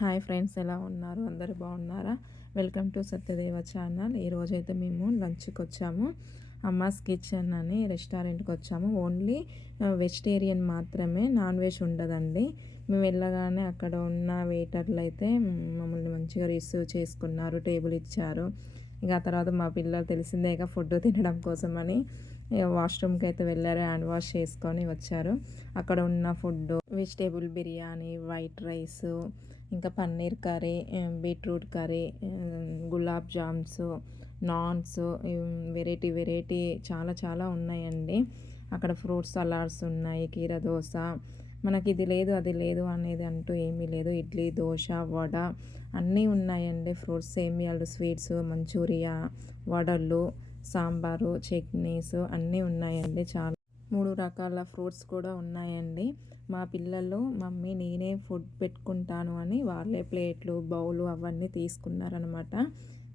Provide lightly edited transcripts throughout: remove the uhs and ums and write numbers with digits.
Hi friends, ఎలా ఉన్నారు? అందరూ బాగున్నారా? Welcome to Satyadeva channel. ఈరోజైతే మేము లంచ్కి వచ్చాము. అమ్మాస్ కిచెన్ అని రెస్టారెంట్కి వచ్చాము. ఓన్లీ వెజిటేరియన్ మాత్రమే, నాన్ వెజ్ ఉండదండి. మేము వెళ్ళగానే అక్కడ ఉన్న వెయిటర్లు అయితే మమ్మల్ని మంచిగా రిసీవ్ చేసుకున్నారు, టేబుల్ ఇచ్చారు. ఇక ఆ తర్వాత మా పిల్లలు తెలిసిందేగా ఫుడ్ తినడం కోసమని వాష్రూమ్కి అయితే వెళ్ళారు. హ్యాండ్ వాష్ చేసుకొని వచ్చారు. అక్కడ ఉన్న food vegetable biryani, white rice, ఇంకా paneer curry, beetroot curry, gulab jams, naans, variety variety చాలా చాలా ఉన్నాయండి. అక్కడ ఫ్రూట్ సలాడ్స్ ఉన్నాయి, కీర దోశ. మనకి ఇది లేదు అది లేదు అనేది అంటూ ఏమీ లేదు. ఇడ్లీ, దోశ, వడ అన్నీ ఉన్నాయండి. ఫ్రూట్స్, సేమియాలు, స్వీట్స్, మంచూరియా, వడలు, సాంబారు, చట్నీస్ అన్నీ ఉన్నాయండి. చాలా 3 రకాల ఫ్రూట్స్ కూడా ఉన్నాయండి. మా పిల్లలు మమ్మీ నేనే ఫుడ్ పెట్టుకుంటాను అని వాళ్ళే ప్లేట్లు, బౌలు అవన్నీ తీసుకున్నారనమాట.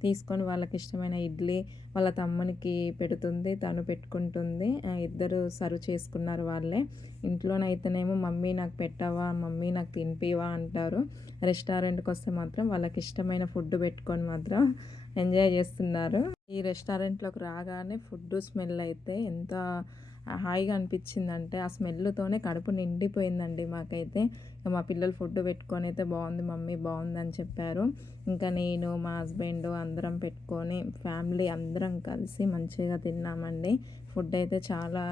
తీసుకొని వాళ్ళకి ఇష్టమైన ఇడ్లీ వాళ్ళ తమ్మునికి పెడుతుంది, తను పెట్టుకుంటుంది. ఇద్దరు సర్వ్ చేసుకున్నారు వాళ్ళే. ఇంట్లోనైతేనేమో మమ్మీ నాకు పెట్టవా, మమ్మీ నాకు తినిపివా అంటారు. రెస్టారెంట్కి వస్తే మాత్రం వాళ్ళకి ఇష్టమైన ఫుడ్ పెట్టుకొని మాత్రం ఎంజాయ్ చేస్తున్నారు. ఈ రెస్టారెంట్లోకి రాగానే ఫుడ్ స్మెల్ అయితే ఎంత హాయిగా అనిపించిందంటే ఆ స్మెల్తోనే కడుపు నిండిపోయిందండి మాకైతే. మా పిల్లలు ఫుడ్ పెట్టుకొని అయితే బాగుంది మమ్మీ, బాగుందని చెప్పారు. ఇంకా నేను, మా హస్బెండ్ అందరం పెట్టుకొని ఫ్యామిలీ అందరం కలిసి మంచిగా తిన్నామండి. ఫుడ్ అయితే చాలా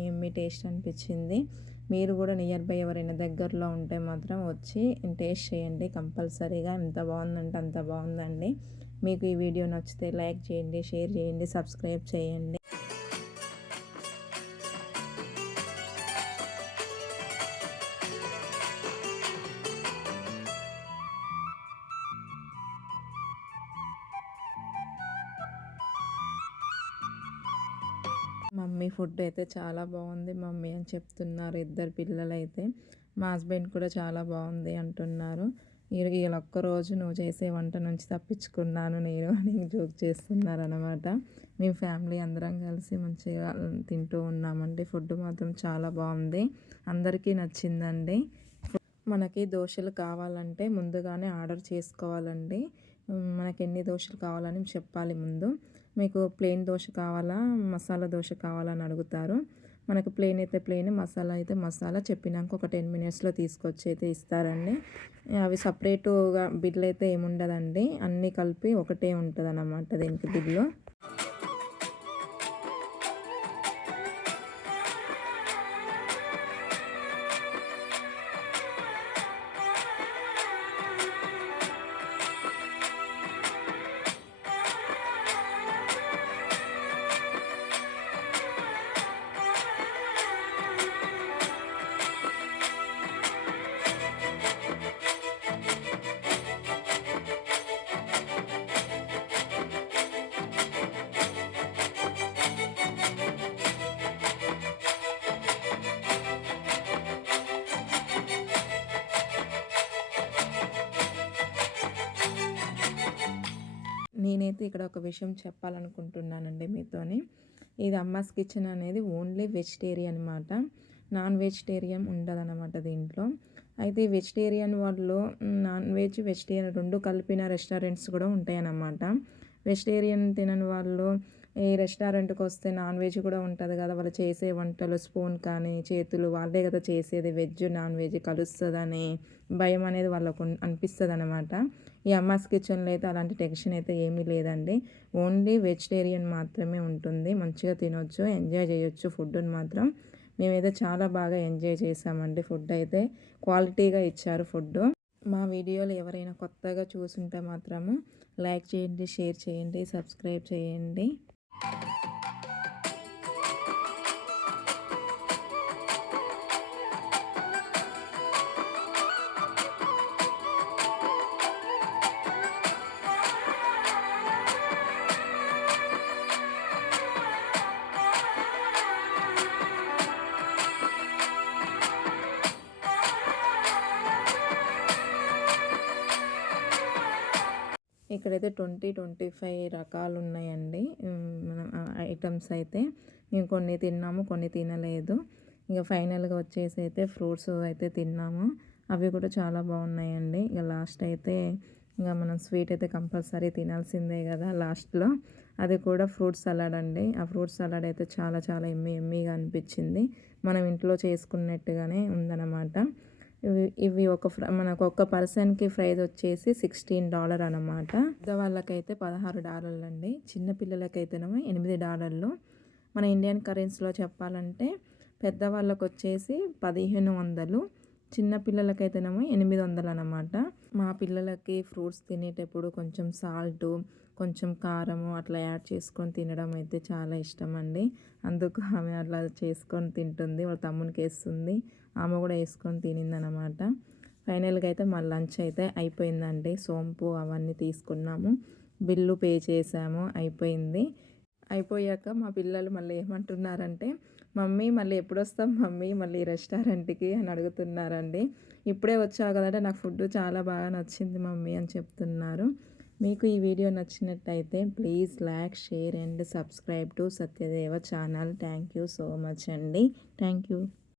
ఎమ్మి టేస్ట్ అనిపించింది. మీరు కూడా నియర్ బై ఎవరైనా దగ్గరలో ఉంటే మాత్రం వచ్చి టేస్ట్ చేయండి కంపల్సరీగా. ఎంత బాగుందంటే అంత బాగుందండి. మీకు ఈ వీడియో నచ్చితే లైక్ చేయండి, షేర్ చేయండి, సబ్స్క్రైబ్ చేయండి. మమ్మీ ఫుడ్ అయితే చాలా బాగుంది మమ్మీ అని చెప్తున్నారు ఇద్దరు పిల్లలైతే. మా హస్బెండ్ కూడా చాలా బాగుంది అంటున్నారు. ఇలా ఒక్కరోజు నువ్వు చేసే వంట నుంచి తప్పించుకున్నాను నేను అని జోక్ చేస్తున్నారనమాట. మేము ఫ్యామిలీ అందరం కలిసి మంచిగా తింటూ ఉన్నామండి. ఫుడ్ మాత్రం చాలా బాగుంది, అందరికీ నచ్చిందండి. మనకి దోశలు కావాలంటే ముందుగానే ఆర్డర్ చేసుకోవాలండి. మనకి ఎన్ని దోశలు కావాలని చెప్పాలి ముందు. మీకు ప్లెయిన్ దోశ కావాలా, మసాలా దోశ కావాలా అని అడుగుతారు. మనకు ప్లెయిన్ అయితే ప్లెయిన్, మసాలా అయితే మసాలా చెప్పినాక ఒక 10 మినిట్స్లో తీసుకొచ్చి అయితే ఇస్తారండి. అవి సపరేటుగా బిల్ అయితే ఏముండదండి, అన్నీ కలిపి ఒకటే ఉంటుంది అన్నమాట దీనికి బిల్లు. నేనైతే ఇక్కడ ఒక విషయం చెప్పాలనుకుంటున్నానండి మీతోని. ఇది అమ్మాస్ కిచెన్ అనేది ఓన్లీ వెజిటేరియన్ అనమాట. నాన్ వెజిటేరియన్ ఉండదన్నమాట దీంట్లో. అయితే వెజిటేరియన్ వాళ్ళు నాన్ వెజ్, వెజిటేరియన్ 2 కలిపిన రెస్టారెంట్స్ కూడా ఉంటాయన్నమాట. వెజిటేరియన్ తినని వాళ్ళు ఈ రెస్టారెంట్కి వస్తే నాన్ వెజ్ కూడా ఉంటుంది కదా, వాళ్ళు చేసే వంటలు స్పూన్ కానీ చేతులు వాళ్ళే కదా చేసేది, వెజ్ నాన్ వెజ్ కలుస్తుందని భయం అనేది వాళ్ళకు అనిపిస్తుంది అనమాట. ఈ అమ్మాస్ కిచెన్లో అయితే అలాంటి టెన్షన్ అయితే ఏమీ లేదండి. ఓన్లీ వెజిటేరియన్ మాత్రమే ఉంటుంది. మంచిగా తినొచ్చు, ఎంజాయ్ చేయొచ్చు ఫుడ్ని మాత్రం. మేమైతే చాలా బాగా ఎంజాయ్ చేసామండి. ఫుడ్ అయితే క్వాలిటీగా ఇచ్చారు ఫుడ్. మా వీడియోలు ఎవరైనా కొత్తగా చూసుంటే మాత్రము లైక్ చేయండి, షేర్ చేయండి, సబ్స్క్రైబ్ చేయండి. ఇక్కడైతే 25 రకాలు ఉన్నాయండి. మనం ఐటమ్స్ అయితే మేము కొన్ని తిన్నాము, కొన్ని తినలేదు. ఇక ఫైనల్గా వచ్చేసి అయితే ఫ్రూట్స్ అయితే తిన్నాము. అవి కూడా చాలా బాగున్నాయండి. ఇక లాస్ట్ అయితే ఇంకా మనం స్వీట్ అయితే కంపల్సరీ తినాల్సిందే కదా లాస్ట్లో. అది కూడా ఫ్రూట్ సలాడ్ అండి. ఆ ఫ్రూట్ సలాడ్ అయితే చాలా చాలా ఎమ్మీగా అనిపించింది. మనం ఇంట్లో చేసుకున్నట్టుగానే ఉందన్నమాట. ఇవి మనకు ఒక పర్సన్కి ప్రైస్ వచ్చేసి $16 అనమాట. పెద్దవాళ్ళకైతే $16 అండి. చిన్న పిల్లలకైతేనేమో $8. మన ఇండియన్ కరెన్సీలో చెప్పాలంటే పెద్దవాళ్ళకి వచ్చేసి 1500, చిన్న పిల్లలకైతేనేమో 800 అనమాట. మా పిల్లలకి ఫ్రూట్స్ తినేటప్పుడు కొంచెం సాల్టు, కొంచెం కారము అట్లా యాడ్ చేసుకొని తినడం అయితే చాలా ఇష్టం అండి. అందుకు ఆమె అట్లా చేసుకొని తింటుంది, వాళ్ళ తమ్మునికి వేస్తుంది, ఆమె కూడా వేసుకొని తినిందనమాట. ఫైనల్గా అయితే మా లంచ్ అయితే అయిపోయిందండి. సోంపు అవన్నీ తీసుకున్నాము, బిల్లు పే చేసాము, అయిపోయింది. అయిపోయాక మా పిల్లలు మళ్ళీ ఏమంటున్నారంటే, మమ్మీ మళ్ళీ ఎప్పుడు వస్తాం మమ్మీ మళ్ళీ రెస్టారెంట్కి అని అడుగుతున్నారండి. ఇప్పుడే వచ్చావు కదంటే నాకు ఫుడ్ చాలా బాగా నచ్చింది మమ్మీ అని చెప్తున్నారు. మీకు ఈ వీడియో నచ్చినట్టయితే please like, share and subscribe to Satyadeva channel. Thank you so much అండి. Thank you.